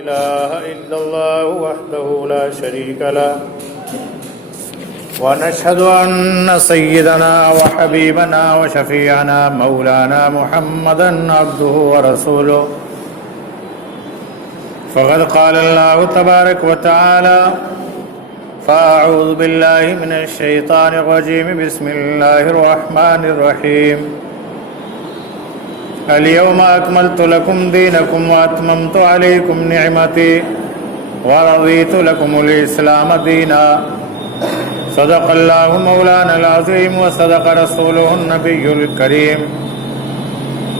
إله إلا الله وحده لا شريك له ونشهد أن سيدنا وحبيبنا وشفيعنا مولانا محمدا عبده ورسوله فقد قال الله تبارك وتعالى فأعوذ بالله من الشيطان الرجيم بسم الله الرحمن الرحيم اليوم أكملت لكم دينكم وأتممت عليكم نعمتي ورضيت لكم الإسلام دينا صدق الله مولانا العظيم وصدق رسوله النبي الكريم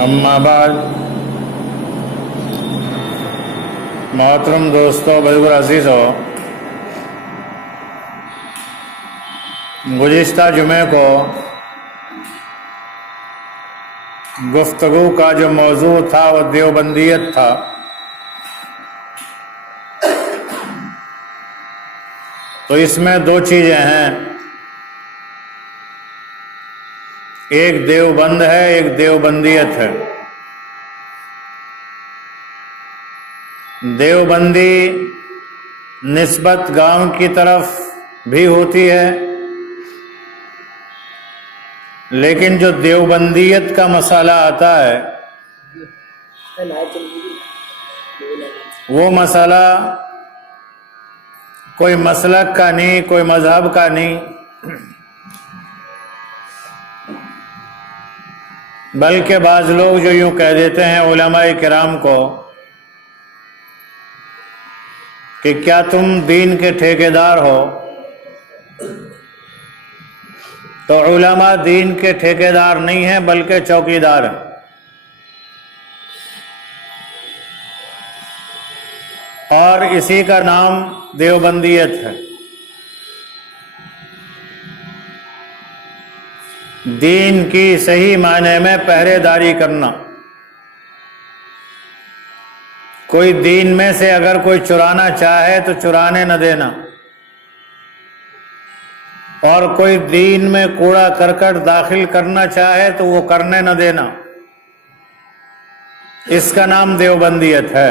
اما بعد محترم دوستو بزرگ عزیزو، گزشتہ جمعے کو گفتگو کا جو موضوع تھا وہ دیوبندیت تھا۔ تو اس میں دو چیزیں ہیں، ایک دیوبند ہے، ایک دیوبندیت ہے۔ دیوبندی نسبت گاؤں کی طرف بھی ہوتی ہے، لیکن جو دیوبندیت کا مسئلہ آتا ہے وہ مسئلہ کوئی مسلک کا نہیں، کوئی مذہب کا نہیں، بلکہ بعض لوگ جو یوں کہہ دیتے ہیں علماء کرام کو کہ کیا تم دین کے ٹھیکیدار ہو؟ تو علماء دین کے ٹھیکیدار نہیں ہیں بلکہ چوکیدار ہیں۔ اور اسی کا نام دیوبندیت ہے۔ دین کی صحیح معنی میں پہرے داری کرنا۔ کوئی دین میں سے اگر کوئی چرانا چاہے تو چرانے نہ دینا، اور کوئی دین میں کوڑا کرکٹ داخل کرنا چاہے تو وہ کرنے نہ دینا۔ اس کا نام دیوبندیت ہے۔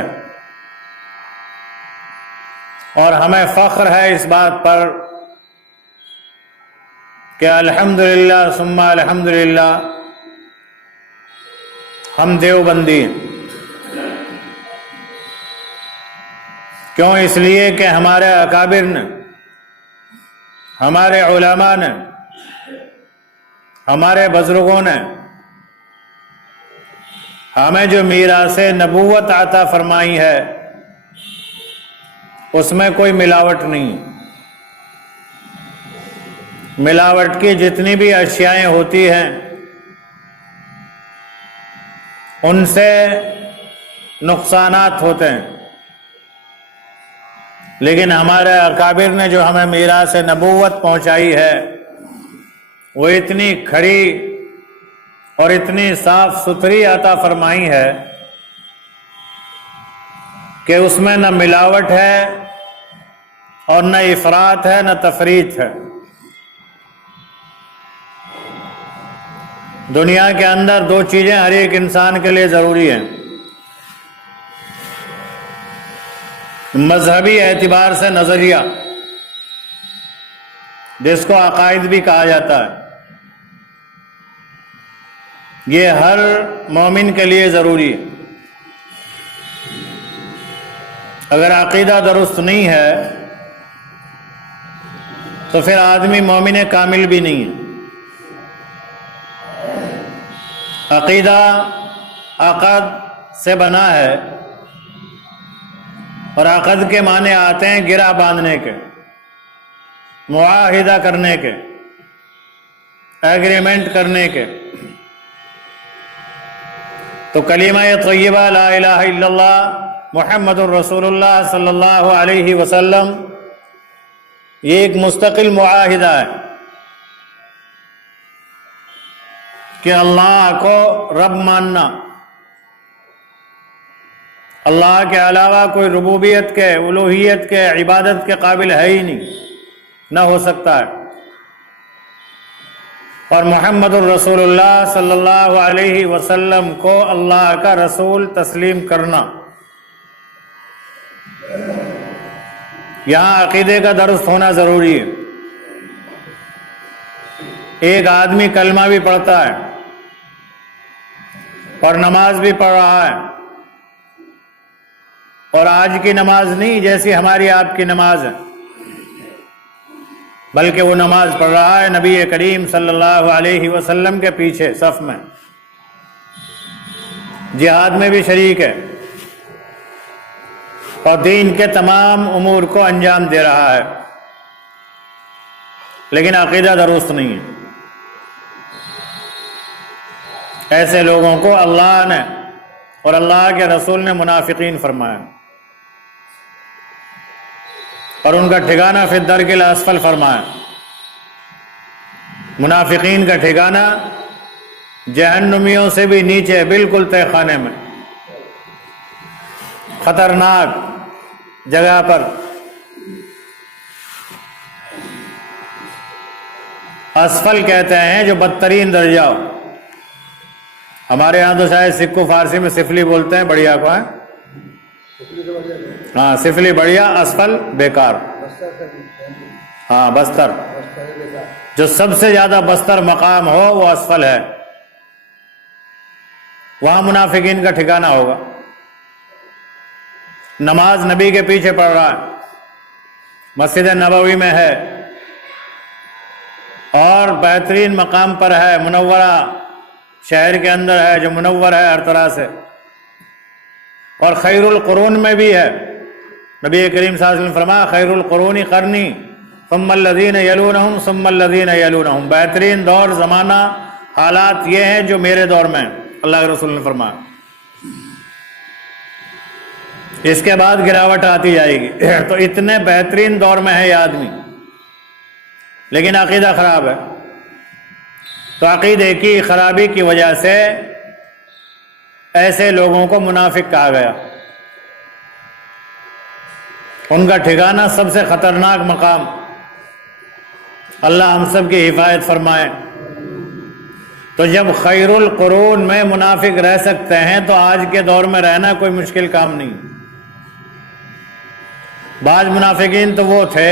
اور ہمیں فخر ہے اس بات پر کہ الحمدللہ ثم الحمدللہ ہم دیوبندی ہیں۔ کیوں؟ اس لیے کہ ہمارے اکابر نے، ہمارے علماء نے، ہمارے بزرگوں نے ہمیں جو میراث نبوت عطا فرمائی ہے اس میں کوئی ملاوٹ نہیں۔ ملاوٹ کی جتنی بھی اشیاء ہوتی ہیں ان سے نقصانات ہوتے ہیں، لیکن ہمارے اکابر نے جو ہمیں میراث نبوت پہنچائی ہے وہ اتنی کھری اور اتنی صاف ستھری عطا فرمائی ہے کہ اس میں نہ ملاوٹ ہے اور نہ افراط ہے نہ تفریط ہے۔ دنیا کے اندر دو چیزیں ہر ایک انسان کے لیے ضروری ہیں، مذہبی اعتبار سے نظریہ جس کو عقائد بھی کہا جاتا ہے، یہ ہر مومن کے لیے ضروری ہے۔ اگر عقیدہ درست نہیں ہے تو پھر آدمی مومن کامل بھی نہیں ہے۔ عقیدہ عقد سے بنا ہے، اور عقد کے معنی آتے ہیں گرہ باندھنے کے، معاہدہ کرنے کے، ایگریمنٹ کرنے کے۔ تو کلمہ طیبہ لا الہ الا اللہ محمد الرسول اللہ صلی اللہ علیہ وسلم یہ ایک مستقل معاہدہ ہے کہ اللہ کو رب ماننا، اللہ کے علاوہ کوئی ربوبیت کے، الوہیت کے، عبادت کے قابل ہے ہی نہیں، نہ ہو سکتا ہے۔ اور محمد الرسول اللہ صلی اللہ علیہ وسلم کو اللہ کا رسول تسلیم کرنا، یہاں عقیدے کا درست ہونا ضروری ہے۔ ایک آدمی کلمہ بھی پڑھتا ہے اور نماز بھی پڑھ رہا ہے، اور آج کی نماز نہیں جیسی ہماری آپ کی نماز ہے، بلکہ وہ نماز پڑھ رہا ہے نبی کریم صلی اللہ علیہ وسلم کے پیچھے صف میں، جہاد میں بھی شریک ہے اور دین کے تمام امور کو انجام دے رہا ہے، لیکن عقیدہ درست نہیں ہے۔ ایسے لوگوں کو اللہ نے اور اللہ کے رسول نے منافقین فرمایا، اور ان کا ٹھکانہ فی الدرک الاسفل فرمایا۔ منافقین کا ٹھکانہ جہنمیوں سے بھی نیچے، بالکل تہہ خانے میں، خطرناک جگہ پر۔ اسفل کہتے ہیں جو بدترین درجہ ہو۔ ہمارے ہاں تو شاید سکھو فارسی میں سفلی بولتے ہیں، بڑھیا کو ہے، ہاں سفلی بڑھیا، اسفل بیکار، ہاں بستر، جو سب سے زیادہ بستر مقام ہو وہ اسفل ہے، وہاں منافقین کا ٹھکانہ ہوگا۔ نماز نبی کے پیچھے پڑھ رہا ہے، مسجد نبوی میں ہے، اور بہترین مقام پر ہے، منورہ شہر کے اندر ہے جو منور ہے ہر طرح سے، اور خیر القرون میں بھی ہے۔ نبی کریم صلی اللہ علیہ وسلم فرمایا خیر القرون قرنی ثم الذین یلونہم ثم الذین یلونہم، بہترین دور زمانہ حالات یہ ہیں جو میرے دور میں ہیں، اللہ کے رسول نے فرمایا۔ اس کے بعد گراوٹ آتی جائے گی۔ تو اتنے بہترین دور میں ہے یہ آدمی، لیکن عقیدہ خراب ہے۔ تو عقیدے کی خرابی کی وجہ سے ایسے لوگوں کو منافق کہا گیا۔ ان کا ٹھکانہ سب سے خطرناک مقام، اللہ ہم سب کی حفاظت فرمائے۔ تو جب خیر القرون میں منافق رہ سکتے ہیں تو آج کے دور میں رہنا کوئی مشکل کام نہیں۔ بعض منافقین تو وہ تھے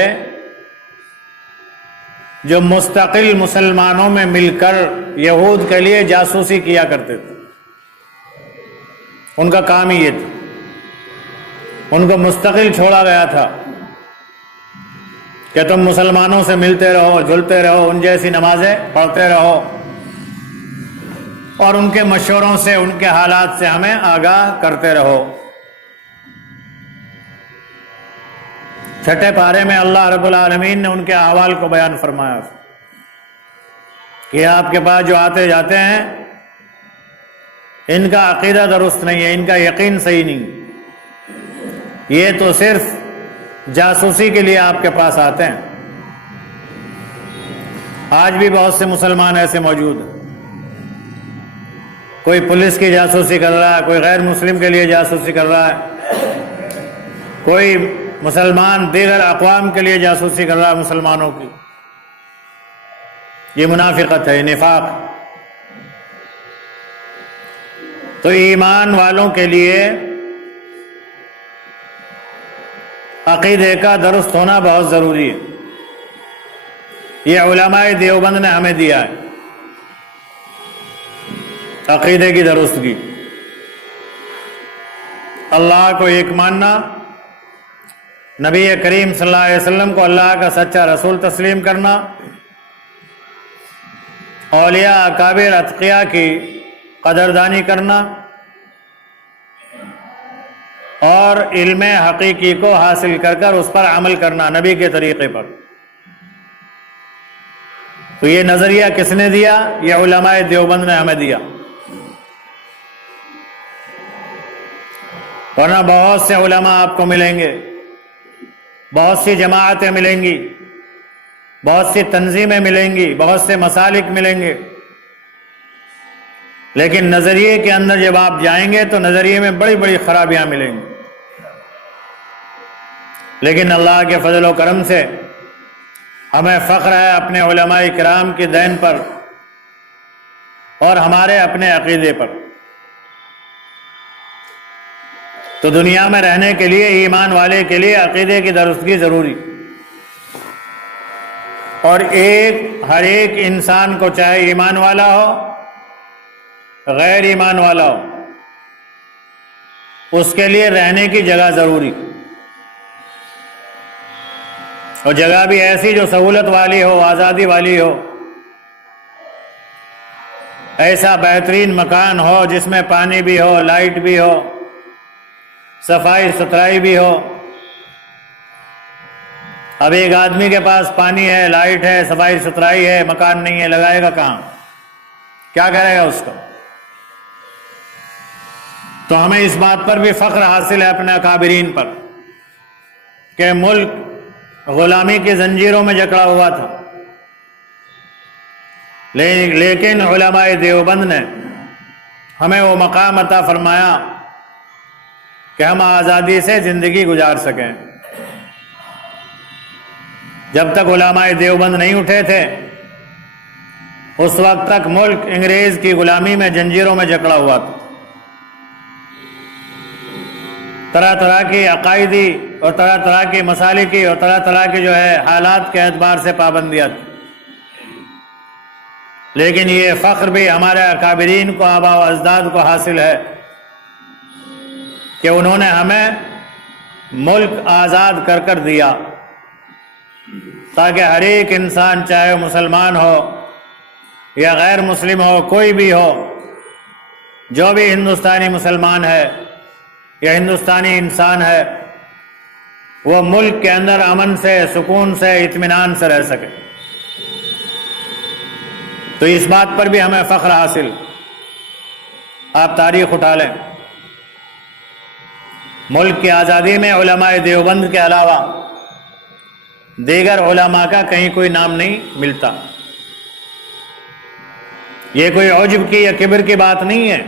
جو مستقل مسلمانوں میں مل کر یہود کے لیے جاسوسی کیا کرتے تھے، ان کا کام ہی یہ تھا، ان کو مستقل چھوڑا گیا تھا کہ تم مسلمانوں سے ملتے رہو، جلتے رہو، ان جیسی نمازیں پڑھتے رہو، اور ان کے مشوروں سے، ان کے حالات سے ہمیں آگاہ کرتے رہو۔ چھٹے پارے میں اللہ رب العالمین نے ان کے احوال کو بیان فرمایا کہ آپ کے پاس جو آتے جاتے ہیں ان کا عقیدہ درست نہیں ہے، ان کا یقین صحیح نہیں، یہ تو صرف جاسوسی کے لیے آپ کے پاس آتے ہیں۔ آج بھی بہت سے مسلمان ایسے موجود ہیں، کوئی پولیس کی جاسوسی کر رہا ہے، کوئی غیر مسلم کے لیے جاسوسی کر رہا ہے، کوئی مسلمان دیگر اقوام کے لیے جاسوسی کر رہا ہے مسلمانوں کی۔ یہ منافقت ہے، نفاق۔ تو ایمان والوں کے لیے عقیدے کا درست ہونا بہت ضروری ہے۔ یہ علماء دیوبند نے ہمیں دیا ہے عقیدے کی درستگی، اللہ کو ایک ماننا، نبی کریم صلی اللہ علیہ وسلم کو اللہ کا سچا رسول تسلیم کرنا، اولیاء اکابر اتقیاء کی قدردانی کرنا، اور علم حقیقی کو حاصل کر کر اس پر عمل کرنا نبی کے طریقے پر۔ تو یہ نظریہ کس نے دیا؟ یہ علماء دیوبند نے ہمیں دیا، ورنہ بہت سے علماء آپ کو ملیں گے، بہت سی جماعتیں ملیں گی، بہت سی تنظیمیں ملیں گی، بہت سے مسالک ملیں گے، لیکن نظریے کے اندر جب آپ جائیں گے تو نظریے میں بڑی بڑی خرابیاں ملیں گی۔ لیکن اللہ کے فضل و کرم سے ہمیں فخر ہے اپنے علماء کرام کی دین پر اور ہمارے اپنے عقیدے پر۔ تو دنیا میں رہنے کے لیے ایمان والے کے لیے عقیدے کی درستگی ضروری، اور ہر ایک انسان کو چاہے ایمان والا ہو غیر ایمان والا ہو، اس کے لیے رہنے کی جگہ ضروری، اور جگہ بھی ایسی جو سہولت والی ہو، آزادی والی ہو، ایسا بہترین مکان ہو جس میں پانی بھی ہو، لائٹ بھی ہو، صفائی ستھرائی بھی ہو۔ اب ایک آدمی کے پاس پانی ہے، لائٹ ہے، صفائی ستھرائی ہے، مکان نہیں ہے، لگائے گا کہاں؟ کیا کرے گا اس کو؟ تو ہمیں اس بات پر بھی فخر حاصل ہے اپنے اکابرین پر کہ ملک غلامی کی زنجیروں میں جکڑا ہوا تھا، لیکن علماء دیوبند نے ہمیں وہ مقام عطا فرمایا کہ ہم آزادی سے زندگی گزار سکیں۔ جب تک علماء دیوبند نہیں اٹھے تھے اس وقت تک ملک انگریز کی غلامی میں زنجیروں میں جکڑا ہوا تھا، طرح طرح کی عقائدی اور طرح طرح کی مسالکی اور طرح طرح کی جو ہے حالات کے اعتبار سے پابندیاں تھیں۔ لیکن یہ فخر بھی ہمارے اکابرین کو، آباء و اجداد کو حاصل ہے کہ انہوں نے ہمیں ملک آزاد کر کر دیا تاکہ ہر ایک انسان، چاہے وہ مسلمان ہو یا غیر مسلم ہو، کوئی بھی ہو، جو بھی ہندوستانی مسلمان ہے یا ہندوستانی انسان ہے، وہ ملک کے اندر امن سے، سکون سے، اطمینان سے رہ سکے۔ تو اس بات پر بھی ہمیں فخر حاصل۔ آپ تاریخ اٹھا لیں، ملک کی آزادی میں علماء دیوبند کے علاوہ دیگر علماء کا کہیں کوئی نام نہیں ملتا۔ یہ کوئی عجب کی یا کبر کی بات نہیں ہے،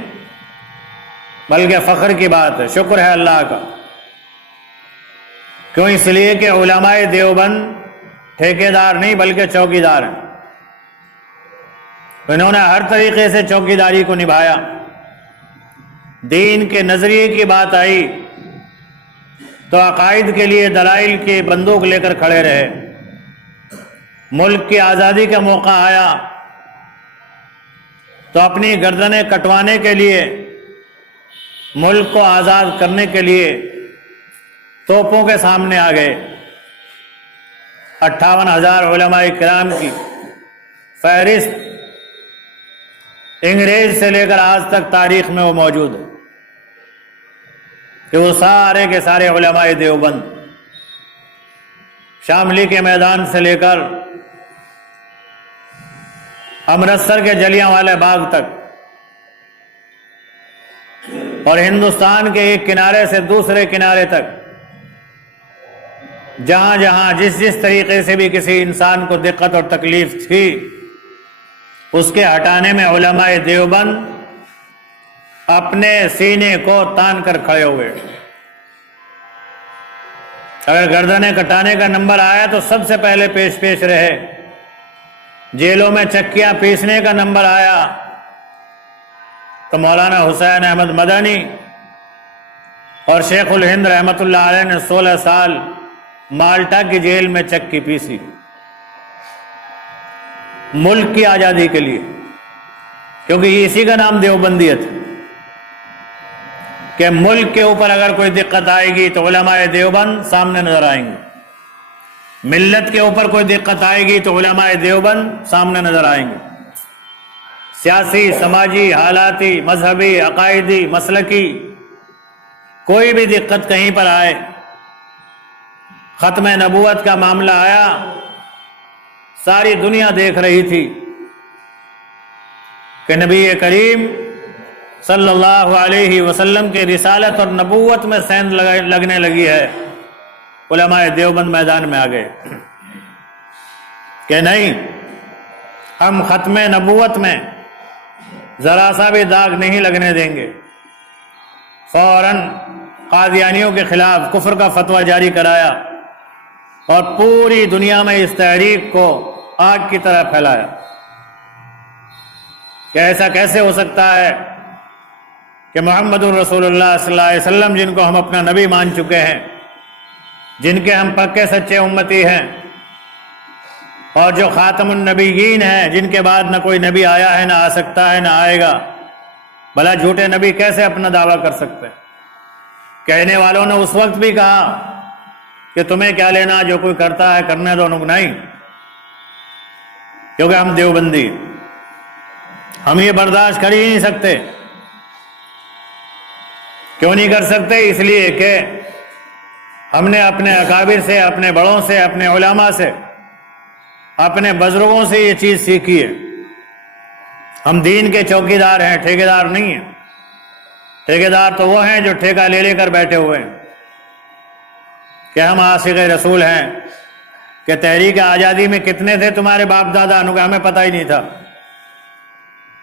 بلکہ فخر کی بات ہے، شکر ہے اللہ کا۔ کیوں؟ اس لیے کہ علماء دیوبند ٹھیکیدار نہیں بلکہ چوکیدار ہیں۔ انہوں نے ہر طریقے سے چوکیداری کو نبھایا۔ دین کے نظریے کی بات آئی تو عقائد کے لیے دلائل کی بندوق لے کر کھڑے رہے۔ ملک کی آزادی کا موقع آیا تو اپنی گردنیں کٹوانے کے لیے، ملک کو آزاد کرنے کے لیے توپوں کے سامنے آ گئے۔ 58,000 علماء کرام کی فہرست انگریز سے لے کر آج تک تاریخ میں وہ موجود ہے کہ وہ سارے کے سارے علماء دیوبند، شاملی کے میدان سے لے کر امرتسر کے جلیانوالہ باغ تک، اور ہندوستان کے ایک کنارے سے دوسرے کنارے تک، جہاں جہاں جس طریقے سے بھی کسی انسان کو دقت اور تکلیف تھی، اس کے ہٹانے میں علماء دیوبند اپنے سینے کو تان کر کھڑے ہوئے۔ اگر گردنیں کٹانے کا نمبر آیا تو سب سے پہلے پیش رہے۔ جیلوں میں چکیاں پیسنے کا نمبر آیا تو مولانا حسین احمد مدنی اور شیخ الہند رحمت اللہ علیہ نے 16 سال مالٹا کی جیل میں چکی پیسی، ملک کی آزادی کے لیے، کیونکہ اسی کا نام دیوبندیت ہے کہ ملک کے اوپر اگر کوئی دقت آئے گی تو علماء دیوبند سامنے نظر آئیں گے، ملت کے اوپر کوئی دقت آئے گی تو علماء دیوبند سامنے نظر آئیں گے۔ سیاسی، سماجی، حالاتی، مذہبی، عقائدی، مسلکی کوئی بھی دقت کہیں پر آئے، ختم نبوت کا معاملہ آیا، ساری دنیا دیکھ رہی تھی کہ نبی کریم صلی اللہ علیہ وسلم کے رسالت اور نبوت میں سین لگنے لگی ہے۔ علماء دیوبند میدان میں آ گئے کہ نہیں، ہم ختم نبوت میں ذرا سا بھی داغ نہیں لگنے دیں گے۔ فوراً قادیانیوں کے خلاف کفر کا فتویٰ جاری کرایا اور پوری دنیا میں اس تحریک کو آگ کی طرح پھیلایا کہ ایسا کیسے ہو سکتا ہے کہ محمد الرسول اللہ صلی اللہ علیہ وسلم جن کو ہم اپنا نبی مان چکے ہیں، جن کے ہم پکے سچے امتی ہیں، اور جو خاتم النبیین ہیں، جن کے بعد نہ کوئی نبی آیا ہے، نہ آ سکتا ہے، نہ آئے گا، بھلا جھوٹے نبی کیسے اپنا دعویٰ کر سکتے ہیں؟ کہنے والوں نے اس وقت بھی کہا کہ تمہیں کیا لینا، جو کوئی کرتا ہے کرنے دو، نہیں، کیونکہ ہم دیوبندی، ہم یہ برداشت کر ہی نہیں سکتے۔ کیوں نہیں کر سکتے؟ اس لیے کہ ہم نے اپنے اکابر سے، اپنے بڑوں سے، اپنے علماء سے، اپنے بزرگوں سے یہ چیز سیکھی ہے۔ ہم دین کے چوکیدار ہیں، ٹھیکیدار نہیں ہیں۔ ٹھیکیدار تو وہ ہیں جو ٹھیکہ لے کر بیٹھے ہوئے ہیں کہ ہم عاشق رسول ہیں، کہ تحریک آزادی میں کتنے تھے تمہارے باپ دادا؟ انہوں نے ہمیں پتہ ہی نہیں تھا،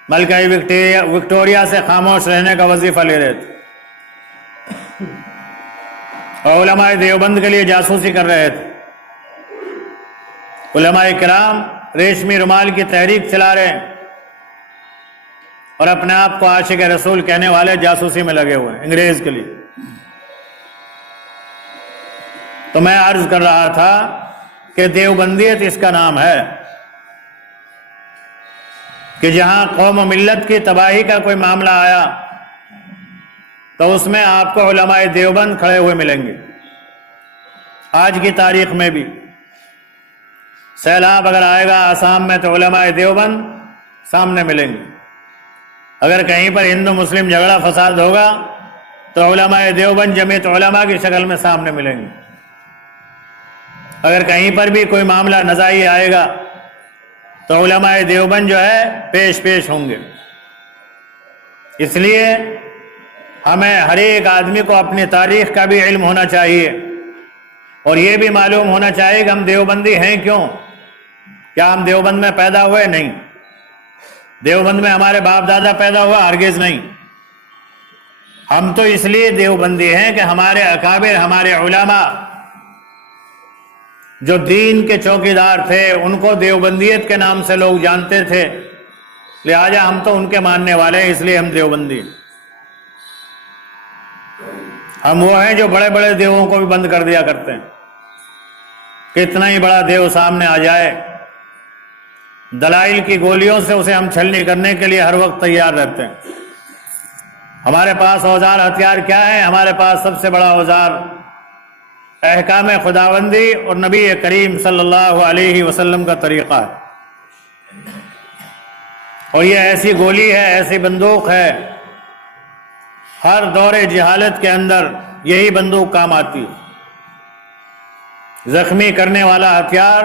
ملکہ وکٹوریہ سے خاموش رہنے کا وظیفہ لے رہے تھے، اور علماء دیوبند کے لیے جاسوسی کر رہے تھے۔ علماء کرام ریشمی رومال کی تحریک چلا رہے ہیں اور اپنے آپ کو عاشق رسول کہنے والے جاسوسی میں لگے ہوئے ہیں انگریز کے لیے۔ تو میں عرض کر رہا تھا کہ دیوبندیت اس کا نام ہے کہ جہاں قوم و ملت کی تباہی کا کوئی معاملہ آیا تو اس میں آپ کو علماء دیوبند کھڑے ہوئے ملیں گے۔ آج کی تاریخ میں بھی سیلاب اگر آئے گا آسام میں تو علماء دیوبند سامنے ملیں گے۔ اگر کہیں پر ہندو مسلم جھگڑا فساد ہوگا تو علماء دیوبند جمعیت علماء کی شکل میں سامنے ملیں گے۔ اگر کہیں پر بھی کوئی معاملہ نزاعی آئے گا تو علماء دیوبند جو ہے پیش ہوں گے۔ اس لیے ہمیں ہر ایک آدمی کو اپنی تاریخ کا بھی علم ہونا چاہیے، اور یہ بھی معلوم ہونا چاہیے کہ ہم دیوبندی ہیں کیوں۔ کیا ہم دیوبند میں پیدا ہوئے؟ نہیں۔ دیوبند میں ہمارے باپ دادا پیدا ہوا؟ ہرگز نہیں۔ ہم تو اس لیے دیوبندی ہیں کہ ہمارے اکابر، ہمارے علماء جو دین کے چوکیدار تھے، ان کو دیوبندیت کے نام سے لوگ جانتے تھے، لہذا ہم تو ان کے ماننے والے ہیں، اس لیے ہم دیوبندی۔ ہم وہ ہیں جو بڑے بڑے دیووں کو بھی بند کر دیا کرتے ہیں۔ کتنا ہی بڑا دیو سامنے آ جائے، دلائل کی گولیوں سے اسے ہم چھلنی کرنے کے لیے ہر وقت تیار رہتے ہیں۔ ہمارے پاس اوزار ہتھیار کیا ہے؟ ہمارے پاس سب سے بڑا اوزار احکام خداوندی اور نبی کریم صلی اللہ علیہ وسلم کا طریقہ ہے، اور یہ ایسی گولی ہے، ایسی بندوق ہے، ہر دور جہالت کے اندر یہی بندوق کام آتی ہے۔ زخمی کرنے والا ہتھیار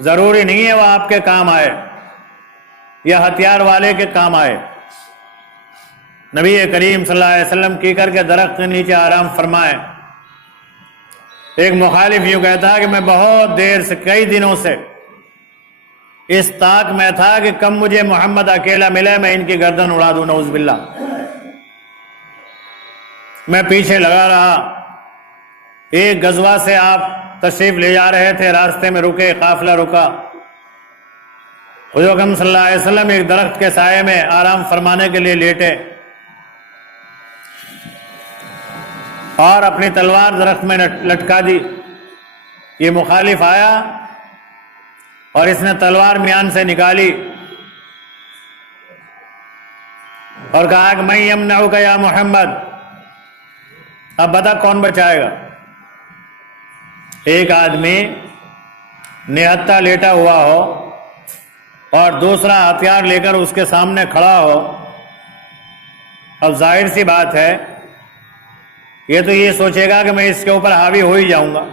ضروری نہیں ہے وہ آپ کے کام آئے یا ہتھیار والے کے کام آئے۔ نبی کریم صلی اللہ علیہ وسلم کی کر کے درخت کے نیچے آرام فرمائے۔ ایک مخالف یوں کہتا کہ میں بہت دیر سے، کئی دنوں سے اس طاق میں تھا کہ کم مجھے محمد اکیلا ملے، میں ان کی گردن اڑا دوں، نعوذ باللہ۔ میں پیچھے لگا رہا۔ ایک غزوہ سے آپ تشریف لے جا رہے تھے، راستے میں رکے، قافلہ رکا، حضور اکرم صلی اللہ علیہ وسلم ایک درخت کے سائے میں آرام فرمانے کے لیے لیٹے اور اپنی تلوار درخت میں لٹکا دی۔ یہ مخالف آیا اور اس نے تلوار میان سے نکالی اور کہا کہ میں یمنعک یا محمد، اب بتا کون بچائے گا؟ ایک آدمی نہتا لیٹا ہوا ہو اور دوسرا ہتھیار لے کر اس کے سامنے کھڑا ہو، اب ظاہر سی بات ہے یہ تو یہ سوچے گا کہ میں اس کے اوپر حاوی ہو ہی جاؤں گا۔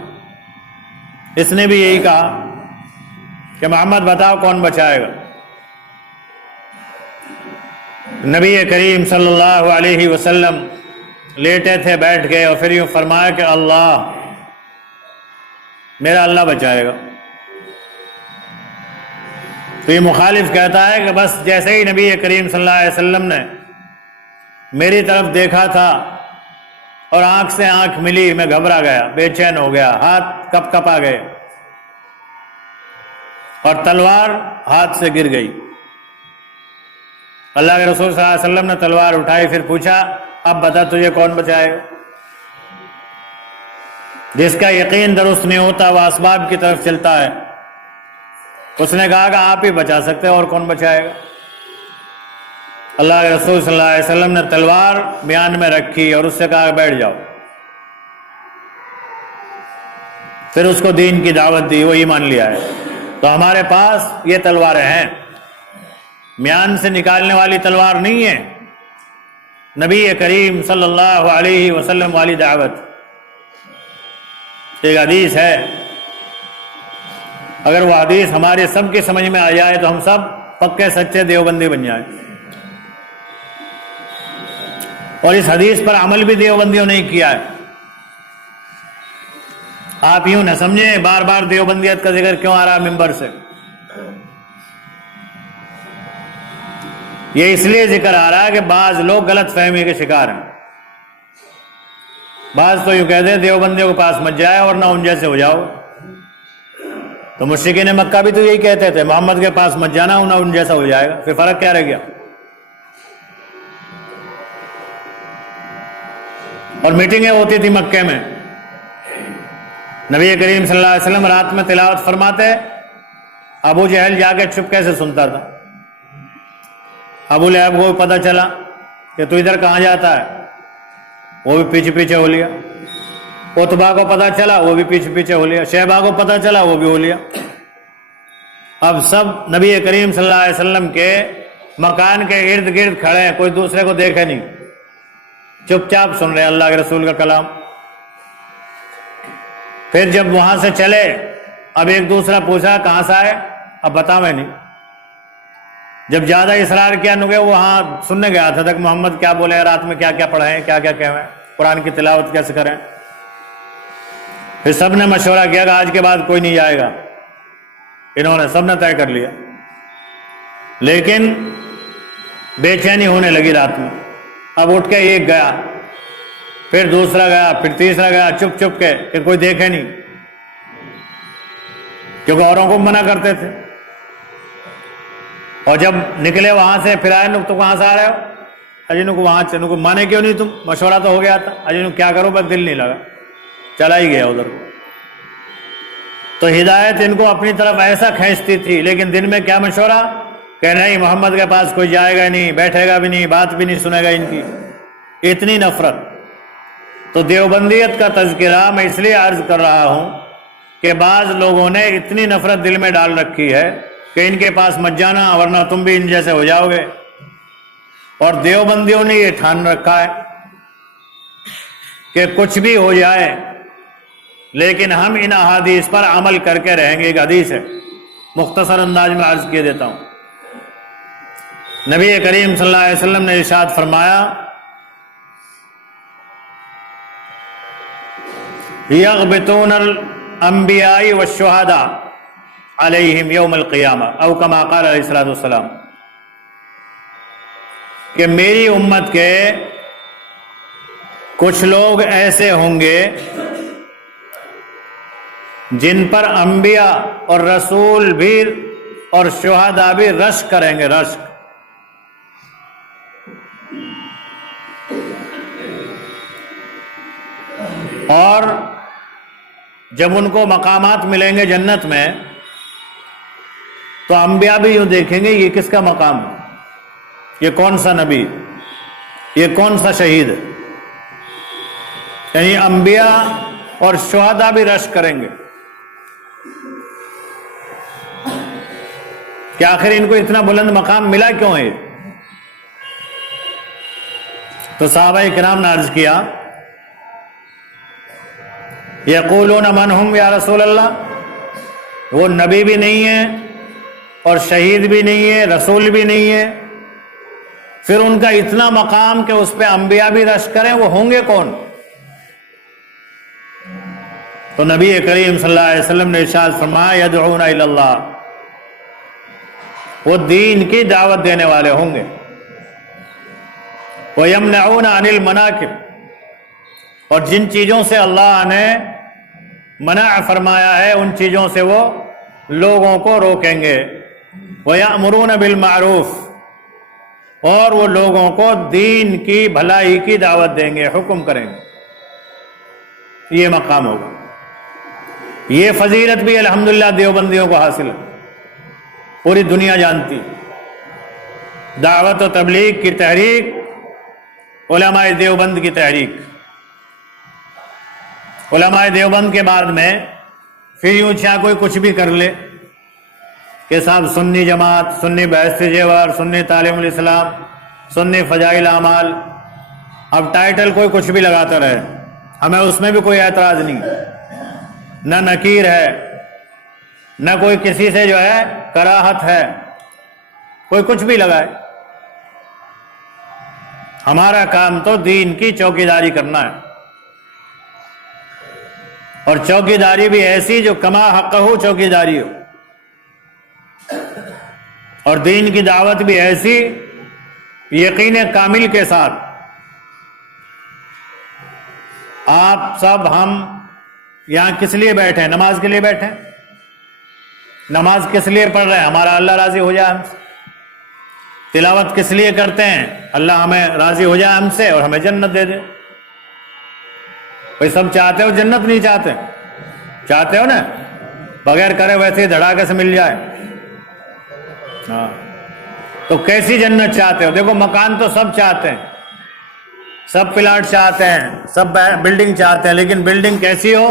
اس نے بھی یہی کہا کہ محمد بتاؤ کون بچائے گا؟ نبی کریم صلی اللہ علیہ وسلم لیٹے تھے، بیٹھ گئے اور پھر یوں فرمایا کہ اللہ، میرا اللہ بچائے گا۔ تو یہ مخالف کہتا ہے کہ بس جیسے ہی نبی کریم صلی اللہ علیہ وسلم نے میری طرف دیکھا تھا اور آنکھ سے آنکھ ملی، میں گھبرا گیا، بے چین ہو گیا، ہاتھ کپ کپ آ گئے اور تلوار ہاتھ سے گر گئی۔ اللہ کے رسول صلی اللہ علیہ وسلم نے تلوار اٹھائی، پھر پوچھا اب بتا تجھے کون بچائے گا؟ جس کا یقین درست نہیں ہوتا وہ اسباب کی طرف چلتا ہے۔ اس نے کہا کہ آپ ہی بچا سکتے ہیں، اور کون بچائے گا؟ اللہ کے رسول صلی اللہ علیہ وسلم نے تلوار میان میں رکھی اور اس سے کہا کہ بیٹھ جاؤ۔ پھر اس کو دین کی دعوت دی، وہ ایمان لیا ہے۔ تو ہمارے پاس یہ تلواریں ہیں، میان سے نکالنے والی تلوار نہیں ہے، نبی کریم صلی اللہ علیہ وسلم والی دعوت۔ ایک حدیث ہے، اگر وہ حدیث ہمارے سب کی سمجھ میں آ جائے تو ہم سب پکے سچے دیوبندی بن جائیں۔ اور اس حدیث پر عمل بھی دیوبندیوں نے کیا ہے۔ آپ یوں نہ سمجھیں بار بار دیوبندیت کا ذکر کیوں آ رہا ممبر سے، یہ اس لیے ذکر آ رہا ہے کہ بعض لوگ غلط فہمی کے شکار ہیں۔ بعض تو یوں کہتے ہیں دیوبندیوں کے پاس مت جائے اور نہ ان جیسے ہو جاؤ۔ تو مشرکین مکہ بھی تو یہی کہتے تھے، محمد کے پاس مت جانا نہ ان جیسا ہو جائے گا، پھر فرق کیا رہ گیا؟ اور میٹنگیں ہوتی تھی مکے میں، نبی کریم صلی اللہ علیہ وسلم رات میں تلاوت فرماتے، ابو جہل جا کے چپکے سے سنتا تھا۔ ابو لہب کو بھی پتہ چلا کہ تو ادھر کہاں جاتا ہے، وہ بھی پیچھے پیچھے ہو لیا۔ عتبہ کو پتہ چلا، وہ بھی پیچھے پیچھے ہو لیا۔ شیبہ کو پتہ چلا، وہ بھی ہو لیا۔ اب سب نبی کریم صلی اللہ علیہ وسلم کے مکان کے ارد گرد کھڑے ہیں، کوئی دوسرے کو دیکھے نہیں، چپ چاپ سن رہے اللہ کے رسول کا کلام۔ پھر جب وہاں سے چلے، اب ایک دوسرا پوچھا کہاں سے آئے، اب بتا میں نہیں۔ جب زیادہ اصرار کیا نگے وہاں سننے گیا تھا تک محمد کیا بولے، رات میں کیا کیا پڑھیں، کیا کیا کہویں، قرآن کی تلاوت کیسے کریں۔ پھر سب نے مشورہ کیا کہ آج کے بعد کوئی نہیں جائے گا، انہوں نے سب نے طے کر لیا۔ لیکن بے چینی ہونے لگی رات میں، اب اٹھ کے ایک گیا، پھر دوسرا گیا، پھر تیسرا گیا، چپ چپ کے کہ کوئی دیکھے نہیں، کیونکہ اوروں کو منع کرتے تھے۔ اور جب نکلے وہاں سے پھر آئے، تو کہاں سے آ رہے ہو؟ اجی کو وہاں سے مانے کیوں نہیں تم، مشورہ تو ہو گیا تھا۔ اجی کیا کرو، بس دل نہیں لگا، چلا ہی گیا ادھر۔ تو ہدایت ان کو اپنی طرف ایسا کھینچتی تھی، لیکن دن میں کیا مشورہ کہ نہیں محمد کے پاس کوئی جائے گا نہیں، بیٹھے گا بھی نہیں، بات بھی نہیں سنے گا ان کی، اتنی نفرت۔ تو دیوبندیت کا تذکرہ میں اس لیے عرض کر رہا ہوں کہ بعض لوگوں نے اتنی نفرت دل میں ڈال رکھی ہے کہ ان کے پاس مت جانا ورنہ تم بھی ان جیسے ہو جاؤ گے۔ اور دیوبندیوں نے یہ ٹھان رکھا ہے کہ کچھ بھی ہو جائے لیکن ہم ان احادیث پر عمل کر کے رہیں گے۔ ایک حدیث ہے، مختصر انداز میں عرض کیے دیتا ہوں۔ نبی کریم صلی اللہ علیہ وسلم نے ارشاد فرمایا، یغبطون الانبیاء والشہداء علیہم یوم القیامہ او کما قال علیہ الصلوۃ والسلام، کہ میری امت کے کچھ لوگ ایسے ہوں گے جن پر انبیاء اور رسول بھی اور شہداء بھی رشک کریں گے، رشک۔ اور جب ان کو مقامات ملیں گے جنت میں تو انبیاء بھی یوں دیکھیں گے یہ کس کا مقام ہے، یہ کون سا نبی، یہ کون سا شہید ہے۔ یعنی انبیاء اور شہداء بھی رشک کریں گے کہ آخر ان کو اتنا بلند مقام ملا کیوں ہے۔ تو صحابہ کرام نے عرض کیا، یقولون من ہم یا رسول اللہ، وہ نبی بھی نہیں ہے اور شہید بھی نہیں ہے، رسول بھی نہیں ہے، پھر ان کا اتنا مقام کہ اس پہ انبیاء بھی رشک کریں، وہ ہوں گے کون؟ تو نبی کریم صلی اللہ علیہ وسلم نے ارشاد فرمایا، یدعون الی اللہ، وہ دین کی دعوت دینے والے ہوں گے، وَيَمْنَعُونَ عَنِ الْمَنَاكِبِ، اور جن چیزوں سے اللہ نے منع فرمایا ہے ان چیزوں سے وہ لوگوں کو روکیں گے، وَيَأْمُرُونَ بِالْمَعْرُوفِ، اور وہ لوگوں کو دین کی بھلائی کی دعوت دیں گے، حکم کریں گے، یہ مقام ہوگا۔ یہ فضیلت بھی الحمدللہ دیوبندیوں کو حاصل ہے، پوری دنیا جانتی۔ دعوت و تبلیغ کی تحریک علماء دیوبند کی تحریک۔ علماء دیوبند کے بعد میں پھر یوں چاہے کوئی کچھ بھی کر لے کہ صاحب سنی جماعت، سنی بحث جیور، سنی تعلیم الاسلام، سنی فضائل اعمال، اب ٹائٹل کوئی کچھ بھی لگاتا رہے، ہمیں اس میں بھی کوئی اعتراض نہیں، نہ نکیر ہے، نہ کوئی کسی سے جو ہے کراہت ہے، کوئی کچھ بھی لگائے۔ ہمارا کام تو دین کی چوکیداری کرنا ہے، اور چوکیداری بھی ایسی جو کما حقہ چوکیداری ہو، اور دین کی دعوت بھی ایسی یقین کامل کے ساتھ۔ آپ سب ہم یہاں کس لیے بیٹھے ہیں؟ نماز کے لیے بیٹھے ہیں۔ نماز کس لیے پڑھ رہے ہیں؟ ہمارا اللہ راضی ہو جائے ہم سے۔ تلاوت کس لیے کرتے ہیں؟ اللہ ہمیں راضی ہو جائے ہم سے اور ہمیں جنت دے دے۔ کوئی سب چاہتے ہو جنت؟ نہیں چاہتے؟ چاہتے ہو نا؟ بغیر کرے ویسے ہی دھڑاکے سے مل جائے، ہاں تو کیسی جنت چاہتے ہو؟ دیکھو مکان تو سب چاہتے ہیں، سب پلاٹ چاہتے ہیں، سب بلڈنگ چاہتے ہیں، لیکن بلڈنگ کیسی ہو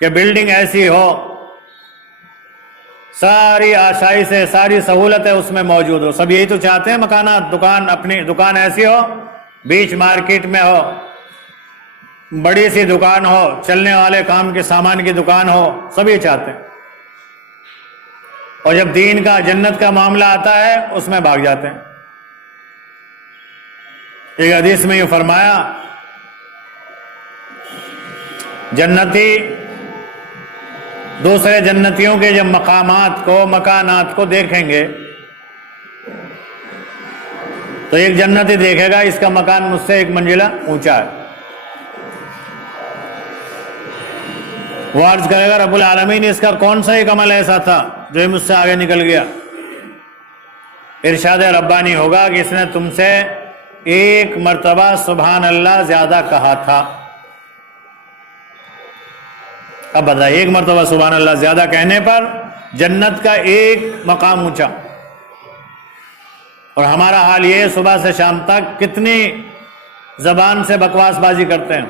کہ بلڈنگ ایسی ہو ساری آسائشیں، ساری سہولتیں اس میں موجود ہو۔ سب یہی تو چاہتے ہیں، مکانات، دکان، اپنی دکان ایسی ہو، بیچ مارکیٹ میں ہو، بڑی سی دکان ہو، چلنے والے کام کے سامان کی دکان ہو، سب یہ چاہتے ہیں۔ اور جب دین کا، جنت کا معاملہ آتا ہے اس میں بھاگ جاتے ہیں۔ ایک حدیث میں یہ فرمایا، جنتی دوسرے جنتیوں کے جب مقامات کو، مکانات کو دیکھیں گے تو ایک جنتی دیکھے گا اس کا مکان مجھ سے ایک منزلہ اونچا ہے، وہ عرض کرے گا رب العالمین اس کا کون سا ایک عمل ایسا تھا جو مجھ سے آگے نکل گیا؟ ارشاد ربانی ہوگا کہ اس نے تم سے ایک مرتبہ سبحان اللہ زیادہ کہا تھا۔ اب بتائیے، ایک مرتبہ سبحان اللہ زیادہ کہنے پر جنت کا ایک مقام اونچا، اور ہمارا حال یہ ہے صبح سے شام تک کتنی زبان سے بکواس بازی کرتے ہیں،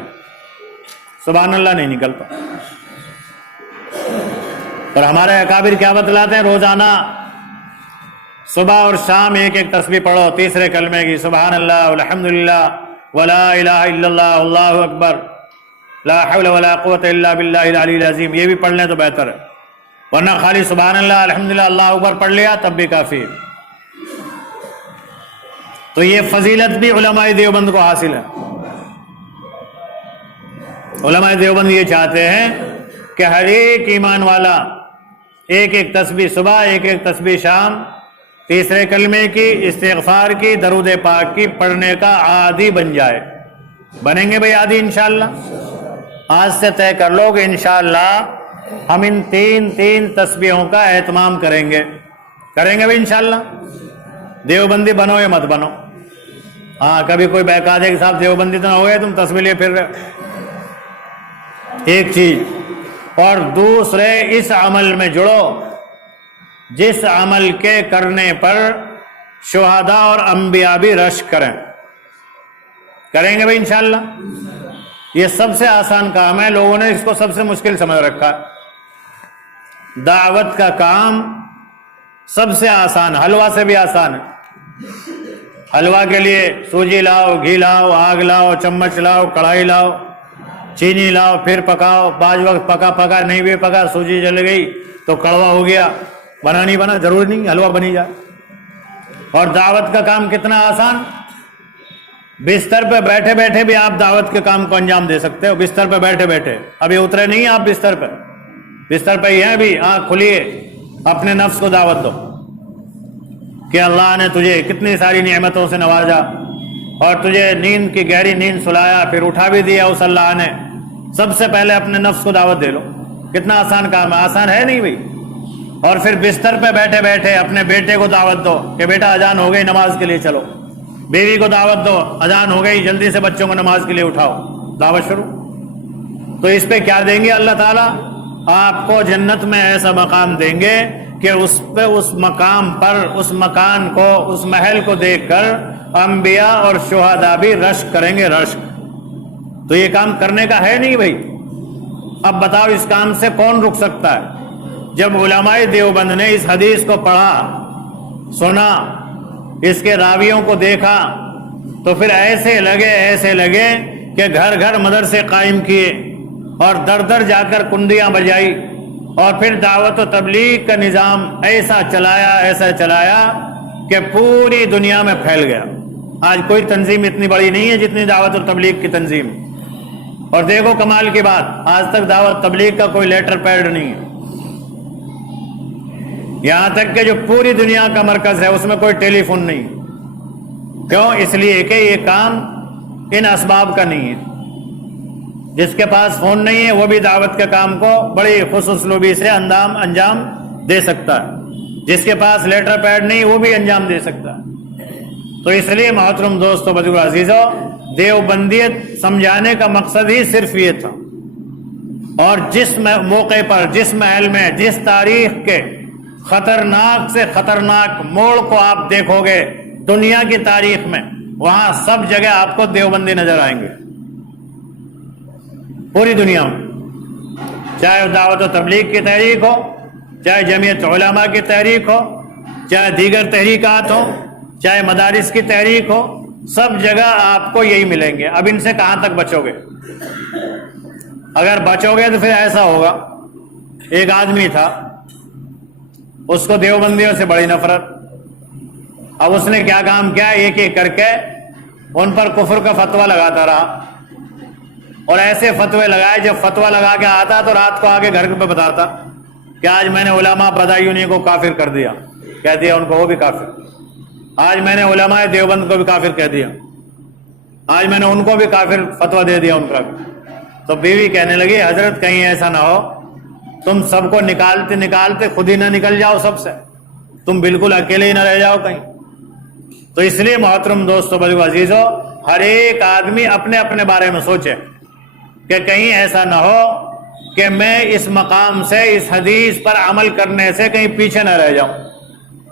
سبحان اللہ نہیں نکلتا۔ اور ہمارے اکابر کیا بتلاتے ہیں؟ روزانہ صبح اور شام ایک ایک تسبیح پڑھو، تیسرے کلمے کی، سبحان اللہ والحمدللہ ولا الہ الا اللہ واللہ اکبر لا حول ولا قوت الا باللہ العلی العظیم، یہ بھی پڑھ لیں تو بہتر ہے، ورنہ خالی سبحان اللہ الحمدللہ اللہ اکبر پڑھ لیا تب بھی کافی۔ تو یہ فضیلت بھی علماء دیوبند کو حاصل ہے۔ علماء دیوبند یہ چاہتے ہیں کہ ہر ایک ایمان والا ایک ایک تسبیح صبح، ایک ایک تسبیح شام، تیسرے کلمے کی، استغفار کی، درود پاک کی پڑھنے کا عادی بن جائے۔ بنیں گے بھئی عادی انشاءاللہ؟ آج سے طے کر لو کہ انشاءاللہ ہم ان تین تسبیحوں کا اہتمام کریں گے بھئی انشاءاللہ۔ دیوبندی بنو یا مت بنو، ہاں کبھی کوئی بہکا دے کہ صاحب دیوبندی تو نہ ہو گئے تم تسبیح لیے پھر رہے، ایک چیز۔ اور دوسرے، اس عمل میں جڑو جس عمل کے کرنے پر شہداء اور انبیاء بھی رشک کریں گے بھئی انشاءاللہ۔ یہ سب سے آسان کام ہے، لوگوں نے اس کو سب سے مشکل سمجھ رکھا ہے۔ دعوت کا کام سب سے آسان، حلوہ سے بھی آسان ہے۔ حلوہ کے لیے سوجی لاؤ، گھی لاؤ، آگ لاؤ، چمچ لاؤ، کڑھائی لاؤ، چینی لاؤ، پھر پکاؤ، بعض وقت پکا نہیں بھی پکا، سوجی جل گئی تو کڑوا ہو گیا، بنا نہیں بنا ضروری نہیں حلوہ بنی جائے۔ اور دعوت کا کام کتنا آسان، بستر پہ بیٹھے بیٹھے بھی آپ دعوت کے کام کو انجام دے سکتے ہو۔ بستر پہ بیٹھے بیٹھے، ابھی اترے نہیں آپ بستر پہ ہی ہیں، بھی آنکھ کھلیے، اپنے نفس کو دعوت دو کہ اللہ نے تجھے کتنی ساری نعمتوں سے نوازا اور تجھے نیند کی گہری نیند سلایا، پھر اٹھا بھی دیا اس اللہ نے۔ سب سے پہلے اپنے نفس کو دعوت دے لو۔ کتنا آسان کام ہے، آسان ہے نہیں بھئی؟ اور پھر بستر پہ بیٹھے بیٹھے اپنے بیٹے کو دعوت دو کہ بیٹا اذان ہو گئی نماز کے لیے چلو، بیوی کو دعوت دو اذان ہو گئی جلدی سے بچوں کو نماز کے لیے اٹھاؤ، دعوت شروع۔ تو اس پہ کیا دیں گے اللہ تعالیٰ؟ آپ کو جنت میں ایسا مقام دیں گے کہ اس پہ اس مقام پر اس مکان کو اس محل کو دیکھ کر انبیاء اور شہداء بھی رشک کریں گے، رشک۔ تو یہ کام کرنے کا ہے نہیں بھائی، اب بتاؤ اس کام سے کون رک سکتا ہے؟ جب علماء دیوبند نے اس حدیث کو پڑھا، سنا، اس کے راویوں کو دیکھا، تو پھر ایسے لگے کہ گھر گھر مدرسے قائم کیے اور در در جا کر کنڈیاں بجائی، اور پھر دعوت و تبلیغ کا نظام ایسا چلایا کہ پوری دنیا میں پھیل گیا۔ آج کوئی تنظیم اتنی بڑی نہیں ہے جتنی دعوت و تبلیغ کی تنظیم۔ اور دیکھو کمال کی بات، آج تک دعوت تبلیغ کا کوئی لیٹر پیڈ نہیں ہے، یہاں تک کہ جو پوری دنیا کا مرکز ہے اس میں کوئی ٹیلی فون نہیں۔ کیوں؟ اس لیے کہ یہ کام ان اسباب کا نہیں ہے۔ جس کے پاس فون نہیں ہے وہ بھی دعوت کے کام کو بڑی خوش اسلوبی سے انجام دے سکتا ہے، جس کے پاس لیٹر پیڈ نہیں وہ بھی انجام دے سکتا ہے۔ تو اس لیے محترم دوستو، بزرگ عزیزو، دیوبندیت سمجھانے کا مقصد ہی صرف یہ تھا۔ اور جس موقع پر، جس محل میں، جس تاریخ کے خطرناک سے خطرناک موڑ کو آپ دیکھو گے دنیا کی تاریخ میں، وہاں سب جگہ آپ کو دیوبندی نظر آئیں گے، پوری دنیا میں، چاہے دعوت و تبلیغ کی تحریک ہو، چاہے جمعیت علماء کی تحریک ہو، چاہے دیگر تحریکات ہو، چاہے مدارس کی تحریک ہو، سب جگہ آپ کو یہی ملیں گے۔ اب ان سے کہاں تک بچو گے؟ اگر بچو گے تو پھر ایسا ہوگا، ایک آدمی تھا، اس کو دیوبندیوں سے بڑی نفرت۔ اب اس نے کیا کام کیا؟ ایک ایک کر کے ان پر کفر کا فتویٰ لگاتا رہا، اور ایسے فتوے لگائے، جب فتویٰ لگا کے آتا تو رات کو آگے گھر پہ بتاتا کہ آج میں نے علماء بدایونی کو کافر کر دیا، کہہ دیا ان کو وہ بھی کافر، آج میں نے علماء دیوبند کو بھی کافر کہہ دیا، آج میں نے ان کو بھی کافر فتویٰ دے دیا ان کا بھی۔ تو بیوی کہنے لگی حضرت کہیں ایسا نہ ہو تم سب کو نکالتے نکالتے خود ہی نہ نکل جاؤ سب سے، تم بالکل اکیلے ہی نہ رہ جاؤ کہیں۔ تو اس لیے محترم دوستو، بزرگ عزیزو، ہر ایک آدمی اپنے اپنے بارے میں سوچے کہ کہیں ایسا نہ ہو کہ میں اس مقام سے، اس حدیث پر عمل کرنے سے کہیں پیچھے نہ رہ جاؤں۔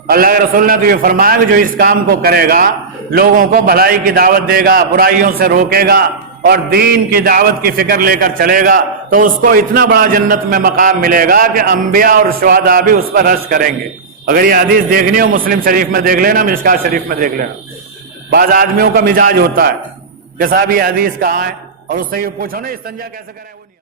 اللہ کے رسول نے تو یہ فرمایا کہ جو اس کام کو کرے گا، لوگوں کو بھلائی کی دعوت دے گا، برائیوں سے روکے گا اور دین کی دعوت کی فکر لے کر چلے گا، تو اس کو اتنا بڑا جنت میں مقام ملے گا کہ انبیاء اور شہداء بھی اس پر رشک کریں گے۔ اگر یہ حدیث دیکھنی ہو مسلم شریف میں دیکھ لینا، مشکات شریف میں دیکھ لینا۔ بعض آدمیوں کا مزاج ہوتا ہے کہ صاحب یہ حدیث کہاں ہے، اور اس سے یہ پوچھو نا استنجا کیسے کریں۔